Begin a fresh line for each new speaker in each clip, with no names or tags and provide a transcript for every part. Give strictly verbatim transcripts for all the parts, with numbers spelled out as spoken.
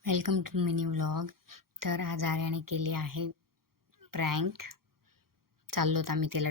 Welcome to mini vlog. तर आज आर्याने केली आहे प्रँक. चाललोत आम्ही तिला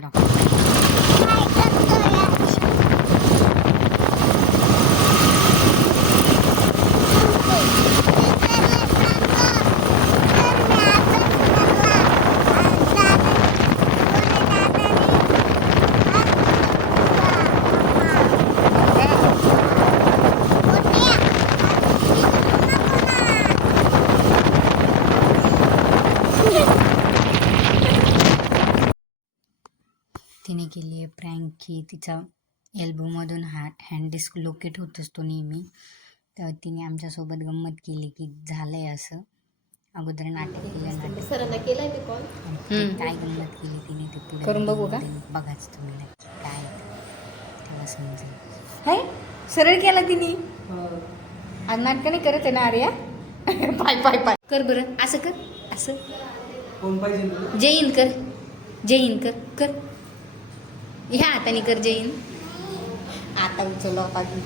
तिने केली आहे प्रँक की तिचा एल्बोमधून हा हँड डिस्लोकेट होत असतो नेहमी. तर तिने आमच्यासोबत गंमत केली की झालंय असं. अगोदर नाटक केलं नाटक
सरांना केलाय ते कॉल.
काय गंमत केली तिने ते पुढे
करून बघू का?
बघाच तुम्ही नक्की काय तेव्हा समजेल.
हाय सरळ केला तिने. आज नाटक नाही करत आहे ना आर्या. पाय पाय पाय कर बरं असं कर असं.
कोण पाहिजे?
जय हिंद कर. जय हिंद कर कर. ह्या हाताने कर जय हिंद. आता उचललो पाहिजे.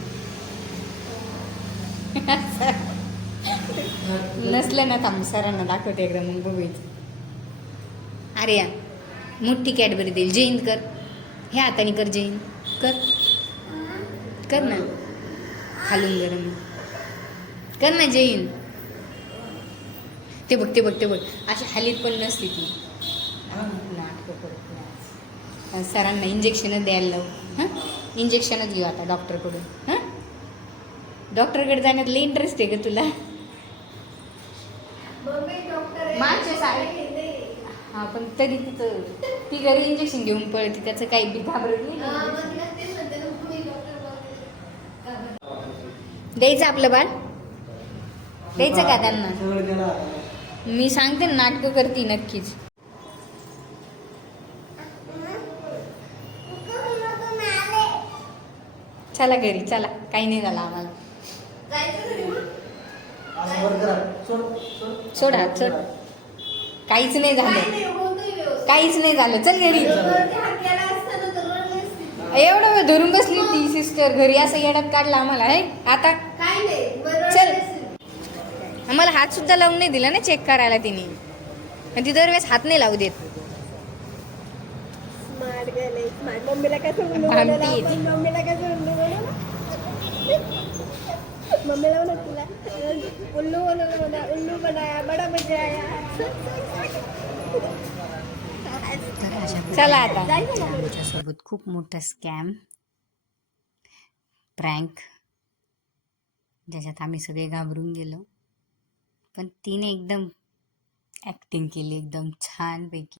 नसलं ना थांब सरांना दाखवते एकदा मग बघायचं. आर्या मोठी कॅडबरी देईल. जय हिंद कर. ह्या हाताने कर जय हिंद कर कर ना. खालून गरम कर ना जय हिंद. ते बघ ते बघ ते बघ अशी हालीत पण नसते ती. नाटकं करत नाही. सरांना इंजेक्शनच द्यायला लावू. हां इंजेक्शनच घेऊ आता डॉक्टरकडून. हां डॉक्टरकडे जाण्यात लई इंटरेस्ट आहे का तुला? मागच्या साडे हां पण तरी तिचं ती घरी इंजेक्शन घेऊन पळते. त्याचं काही बी घाबरत नाही. द्यायचं आपलं बाळ द्यायचं का त्यांना? मी सांगते ना नाटकं करते नक्कीच. चला घरी चला. काही नाही झालं आम्हाला. सोड हात सोड. काहीच नाही झालं. काहीच नाही झालं. चल घरी. एवढं वेळ धरून बसली ती सिस्टर घरी. असं येड्यात काढला आम्हाला. आहे आता चल. आम्हाला हात सुद्धा लावून नाही दिला ना चेक करायला तिने. आणि ती दरवेळेस हात नाही लावू देत.
मम्मीला काय सोडून मम्मीला काय सोडून मम्मीला म्हणत तुला उल्लू बनवलं म्हणा. उल्लू बनाया बडा मजा आया.
चला आता
आमच्यासोबत खूप मोठा स्कॅम प्रँक ज्याच्यात आम्ही सगळे घाबरून गेलो. पण तिने एकदम ॲक्टिंग केली एकदम छानपैकी.